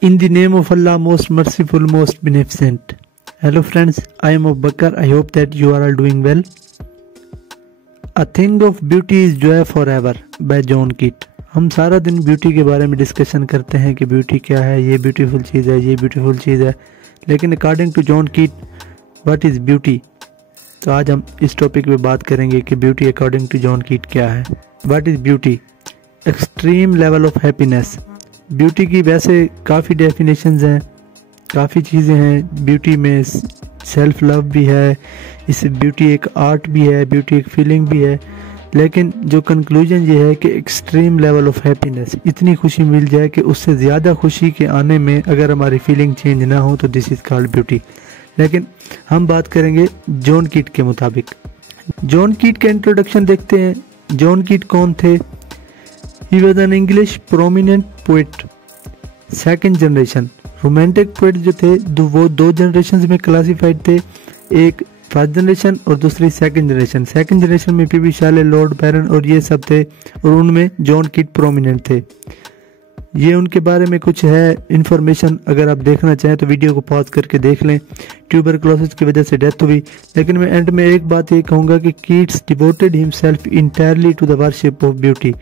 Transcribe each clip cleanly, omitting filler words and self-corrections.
In the name of Allah, most merciful, most beneficent. Hello friends, I am Abu Bakr. I hope that you are all doing well. A thing of beauty is joy forever by John Keats. हम सारा दिन beauty के बारे में discussion करते हैं कि beauty क्या है, ये ब्यूटीफुल चीज़ है, ये ब्यूटीफुल चीज़ है, लेकिन अकॉर्डिंग टू जॉन कीट व्हाट इज़ ब्यूटी। तो आज हम इस टॉपिक पे बात करेंगे कि ब्यूटी अकॉर्डिंग टू जॉन कीट क्या है। What is beauty? Extreme level of happiness. Beauty की वैसे काफ़ी डेफिनेशंस हैं, काफ़ी चीज़ें हैं ब्यूटी में। सेल्फ लव भी है, इस ब्यूटी एक आर्ट भी है, ब्यूटी एक फीलिंग भी है, लेकिन जो कंक्लूजन ये है कि एक्सट्रीम लेवल ऑफ हैप्पीनेस, इतनी खुशी मिल जाए कि उससे ज़्यादा खुशी के आने में अगर हमारी फीलिंग चेंज ना हो तो दिस इज़ कॉल्ड ब्यूटी। लेकिन हम बात करेंगे जॉन कीट के मुताबिक। जॉन कीट का इंट्रोडक्शन देखते हैं। जॉन कीट कौन थे? He was an English prominent poet, second generation. Romantic poet जो थे वो दो जनरेशन में क्लासिफाइड थे, एक फर्स्ट जनरेशन और दूसरी सेकंड जनरेशन। सेकंड जनरेशन में पी शेले, लॉर्ड बैरन और ये सब थे, और उनमें जॉन कीट प्रोमिनेंट थे। ये उनके बारे में कुछ है इंफॉर्मेशन, अगर आप देखना चाहें तो वीडियो को पॉज करके देख लें। ट्यूबरक्लोसिस की वजह से डेथ हुई, लेकिन मैं एंड में एक बात ये कहूँगा कि Keats devoted himself entirely to the worship of beauty.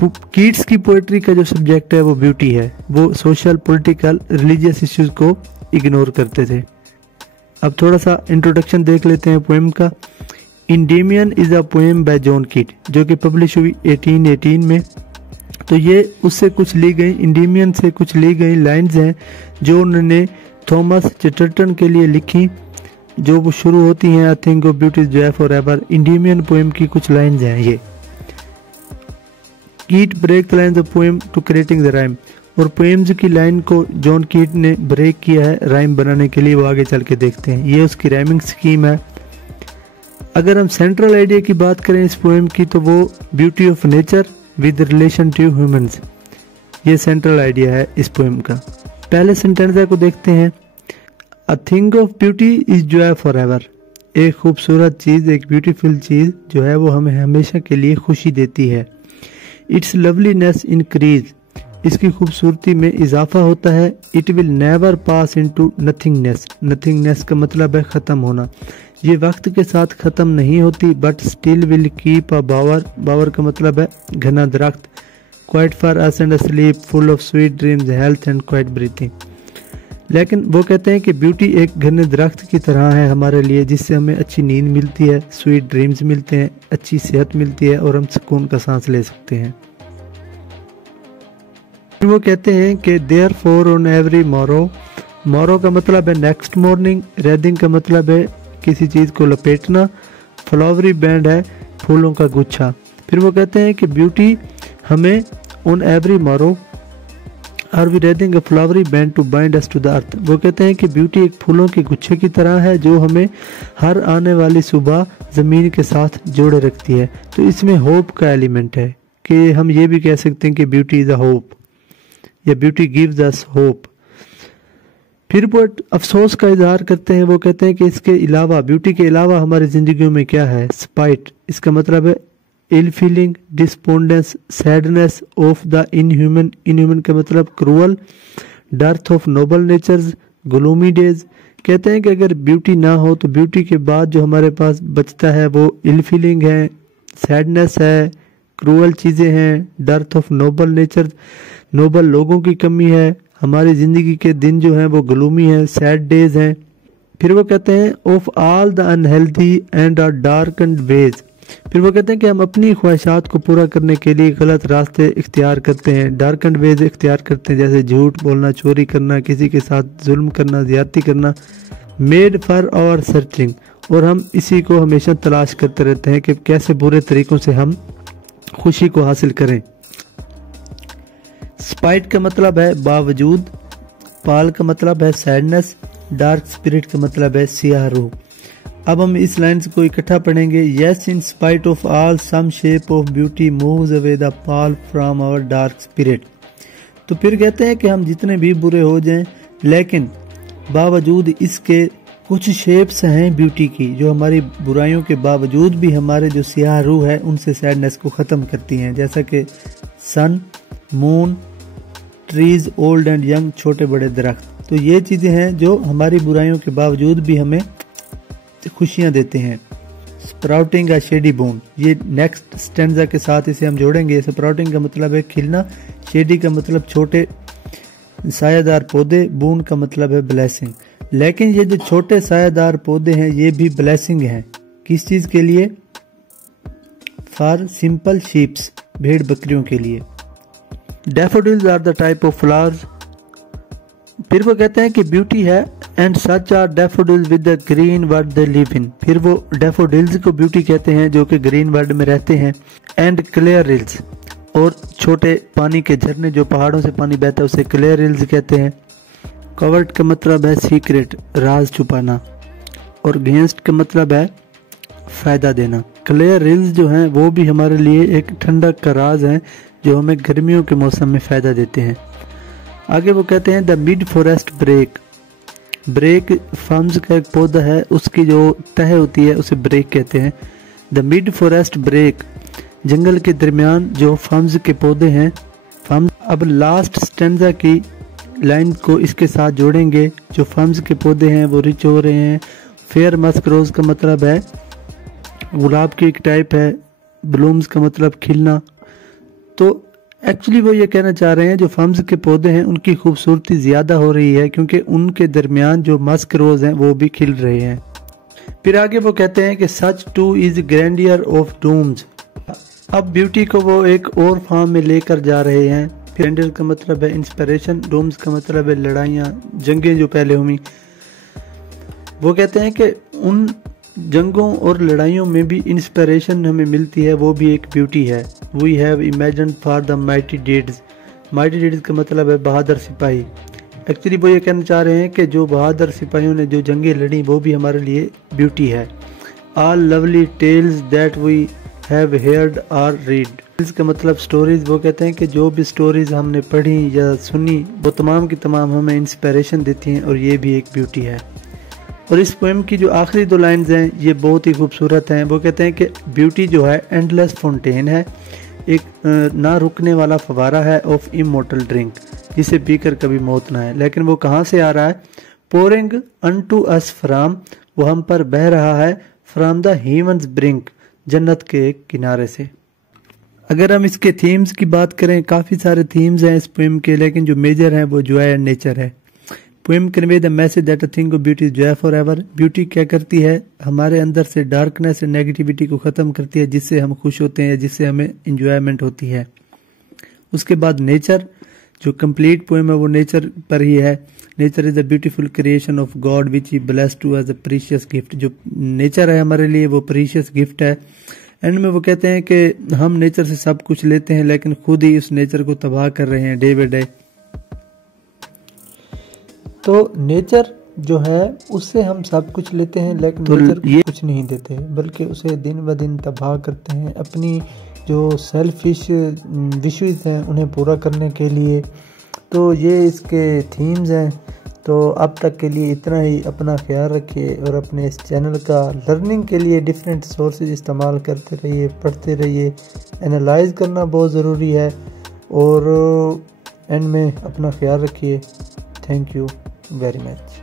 Keats की पोएट्री का जो सब्जेक्ट है वो ब्यूटी है। वो सोशल, पॉलिटिकल, रिलीजियस इश्यूज को इग्नोर करते थे। अब थोड़ा सा इंट्रोडक्शन देख लेते हैं पोएम का। Endymion is a poem by John Keats, जो कि पब्लिश हुई 1818 में। तो ये उससे कुछ ली गई, इंडेमियन से कुछ ली गई लाइंस हैं जो उन्होंने थॉमस चेटरटन के लिए लिखी, जो वो शुरू होती हैं I think of beauty is joy forever. Endymion poem की कुछ लाइंस हैं ये। Keats break the lines of poem to creating the rhyme, और पोएम्स की लाइन को जॉन कीट ने ब्रेक किया है राइम बनाने के लिए। वो आगे चल के देखते हैं, ये उसकी राइमिंग स्कीम है। अगर हम सेंट्रल आइडिया की बात करें इस पोएम की, तो वो beauty of nature with relation to humans, ये सेंट्रल आइडिया है इस पोएम का। पहले सेंटेंस को देखते हैं। A thing of beauty is joy forever. एक खूबसूरत चीज़, एक ब्यूटीफुल चीज़ जो है वो हमें हमेशा के लिए खुशी देती है। इट्स लवलीनेस इंक्रीज, इसकी खूबसूरती में इजाफा होता है। It will never pass into nothingness, nothingness का मतलब है ख़त्म होना। ये वक्त के साथ ख़त्म नहीं होती, but still will keep a bower, bower का मतलब है घना दरख्त। Quiet for us and sleep, full of sweet dreams, health and quiet breathing. लेकिन वो कहते हैं कि ब्यूटी एक घने दरख्त की तरह है हमारे लिए, जिससे हमें अच्छी नींद मिलती है, स्वीट ड्रीम्स मिलते हैं, अच्छी सेहत मिलती है और हम सुकून का सांस ले सकते हैं। वो कहते हैं कि देयर फॉर ऑन एवरी मोरो, मोरो का मतलब है नेक्स्ट मॉर्निंग, रेदिंग का मतलब है किसी चीज़ को लपेटना, फ्लावरी बैंड है फूलों का गुच्छा। फिर वो कहते हैं कि ब्यूटी हमें on every morrow are we wreathing a flowery band to bind us to the earth. वो कहते हैं कि ब्यूटी एक फूलों के गुच्छे की तरह है जो हमें हर आने वाली सुबह ज़मीन के साथ जोड़े रखती है। तो इसमें होप का एलिमेंट है कि हम ये भी कह सकते हैं कि ब्यूटी इज़ अ होप, या ब्यूटी गिव्स अस होप। फिर वो अफसोस का इजहार करते हैं। वो कहते हैं कि इसके अलावा, ब्यूटी के अलावा हमारी ज़िंदगी में क्या है? स्पाइट, इसका मतलब है ill feeling, despondence, sadness of the inhuman, inhuman का मतलब cruel, dearth of noble natures, gloomy days. कहते हैं कि अगर ब्यूटी ना हो तो ब्यूटी के बाद जो हमारे पास बचता है वो इल फीलिंग है, सैडनेस है, क्रूअल चीज़ें हैं, dearth of noble nature, noble लोगों की कमी है, हमारी ज़िंदगी के दिन जो हैं वो ग्लूमी हैं, सैड डेज हैं। फिर वो कहते हैं of all the unhealthy and are dark and ways. फिर वो कहते हैं कि हम अपनी ख्वाहिशात को पूरा करने के लिए गलत रास्ते इख्तियार करते हैं, डार्क एंड वेज इख्तियार करते हैं, जैसे झूठ बोलना, चोरी करना, किसी के साथ जुल्म करना, ज़्यादती करना। मेड फॉर आवर सर्चिंग, और हम इसी को हमेशा तलाश करते रहते हैं कि कैसे बुरे तरीक़ों से हम खुशी को हासिल करें। स्पाइट का मतलब है बावजूद, पाल का मतलब है सैडनेस, डार्क स्पिरिट का मतलब है सियाह रूह। अब हम इस लाइन्स को इकट्ठा पढ़ेंगे। Yes in spite of all some shape of beauty moves away the pall from our dark spirit. तो फिर कहते हैं कि हम जितने भी बुरे हो जाएं, लेकिन बावजूद इसके कुछ शेप्स हैं ब्यूटी की जो हमारी बुराइयों के बावजूद भी हमारे जो सियाह रूह है उनसे सैडनेस को ख़त्म करती हैं, जैसा कि sun, moon, trees old and young, छोटे बड़े दरख्त। तो ये चीजें हैं जो हमारी बुराइयों के बावजूद भी हमें खुशियां देते हैं। स्प्राउटिंग अ शेडी बोन, ये नेक्स्ट स्टैंजा के साथ इसे हम जोड़ेंगे। स्प्राउटिंग का मतलब है खिलना, शेडी का मतलब छोटे सायादार पौधे, बून का मतलब है ब्लेसिंग। लेकिन ये जो छोटे सायादार पौधे हैं ये भी ब्लेसिंग हैं। किस चीज के लिए? फॉर सिंपल शीप्स, भेड़ बकरियों के लिए। Daffodils are the type of flowers. फिर वो कहते हैं कि ब्यूटी है and such are daffodils with the green world they live in. फिर वो डैफोडिल्स को ब्यूटी कहते हैं जो कि ग्रीन वर्ड में रहते हैं। एंड क्लियर रिल्स, और छोटे पानी के झरने जो पहाड़ों से पानी बहता है उसे क्लियर रिल्स कहते हैं। कवर्ड का मतलब है सीक्रेट, राज छुपाना, और गेंस्ट का मतलब है फायदा देना। क्लियर रिल्स जो हैं वो भी हमारे लिए एक ठंडक का राज है जो हमें गर्मियों के मौसम में फायदा देते हैं। आगे वो कहते हैं the mid forest brake. Brake ferns का एक पौधा है, उसकी जो तह होती है उसे ब्रेक कहते हैं। द मिड फॉरेस्ट ब्रेक, जंगल के दरमियान जो फर्म्स के पौधे हैं। फर्म्स, अब लास्ट स्टैंजा की लाइन को इसके साथ जोड़ेंगे। जो फर्म्स के पौधे हैं वो रिच हो रहे हैं। फेयर मस्क रोज का मतलब है गुलाब की एक टाइप है। ब्लूम्स का मतलब खिलना। तो एक्चुअली वो ये कहना चाह रहे हैं जो फर्म्स के पौधे हैं उनकी खूबसूरती ज्यादा हो रही है क्योंकि उनके दरमियान जो मस्क रोज हैं वो भी खिल रहे हैं। फिर आगे वो कहते हैं कि such too is grandeur of dooms. अब ब्यूटी को वो एक और फॉर्म में लेकर जा रहे हैं। ग्रैंडियर का मतलब है इंस्पिरेशन, डूम्स का मतलब है लड़ाइयाँ, जंगें जो पहले हुई। वो कहते हैं कि उन जंगों और लड़ाइयों में भी इंस्पिरेशन हमें मिलती है, वो भी एक ब्यूटी है। We have imagined for the mighty deeds. Mighty deeds का मतलब है बहादुर सिपाही। एक्चुअली वो ये कहना चाह रहे हैं कि जो बहादुर सिपाहियों ने जो जंगें लड़ी वो भी हमारे लिए ब्यूटी है। All lovely tales that we have heard or read. इसका मतलब स्टोरीज। वो कहते हैं कि जो भी स्टोरीज हमने पढ़ी या सुनी वो तमाम की तमाम हमें इंस्पिरेशन देती हैं और ये भी एक ब्यूटी है। और इस पोएम की जो आखिरी दो लाइन्स हैं ये बहुत ही खूबसूरत हैं। वो कहते हैं कि ब्यूटी जो है एंडलेस फाउंटेन है, एक ना रुकने वाला फवारा है ऑफ इमोर्टल ड्रिंक, जिसे पीकर कभी मौत ना है। लेकिन वो कहाँ से आ रहा है? पोरिंग अनटू अस फ्रॉम, वो हम पर बह रहा है फ्रॉम द हेवंस ब्रिंक, जन्नत के किनारे से। अगर हम इसके थीम्स की बात करें, काफ़ी सारे थीम्स हैं इस पोएम के, लेकिन जो मेजर हैं वो जॉय एंड नेचर है। Poem convey the message that a thing of beauty is joy for ever. Beauty क्या करती है? हमारे अंदर से डार्कनेस और नेगेटिविटी को ख़त्म करती है, जिससे हम खुश होते हैं, जिससे हमें इंजॉयमेंट होती है। उसके बाद नेचर, जो कंप्लीट पोएम है वो नेचर पर ही है। Nature is the beautiful creation of God which he blessed to as a precious gift. जो नेचर है हमारे लिए वो प्रीशियस गिफ्ट है। एंड में वो कहते हैं कि हम नेचर से सब कुछ लेते हैं लेकिन खुद ही उस नेचर को तबाह कर रहे हैं डे बाय डे। तो नेचर जो है उससे हम सब कुछ लेते हैं लेकिन तो नेचर को कुछ नहीं देते, बल्कि उसे दिन ब दिन तबाह करते हैं अपनी जो सेल्फिश विशेस हैं उन्हें पूरा करने के लिए। तो ये इसके थीम्स हैं। तो अब तक के लिए इतना ही। अपना ख्याल रखिए और अपने इस चैनल का लर्निंग के लिए डिफरेंट सोर्सेज इस्तेमाल करते रहिए, पढ़ते रहिए। एनालाइज करना बहुत ज़रूरी है। और एंड में अपना ख्याल रखिए। Thank you very much।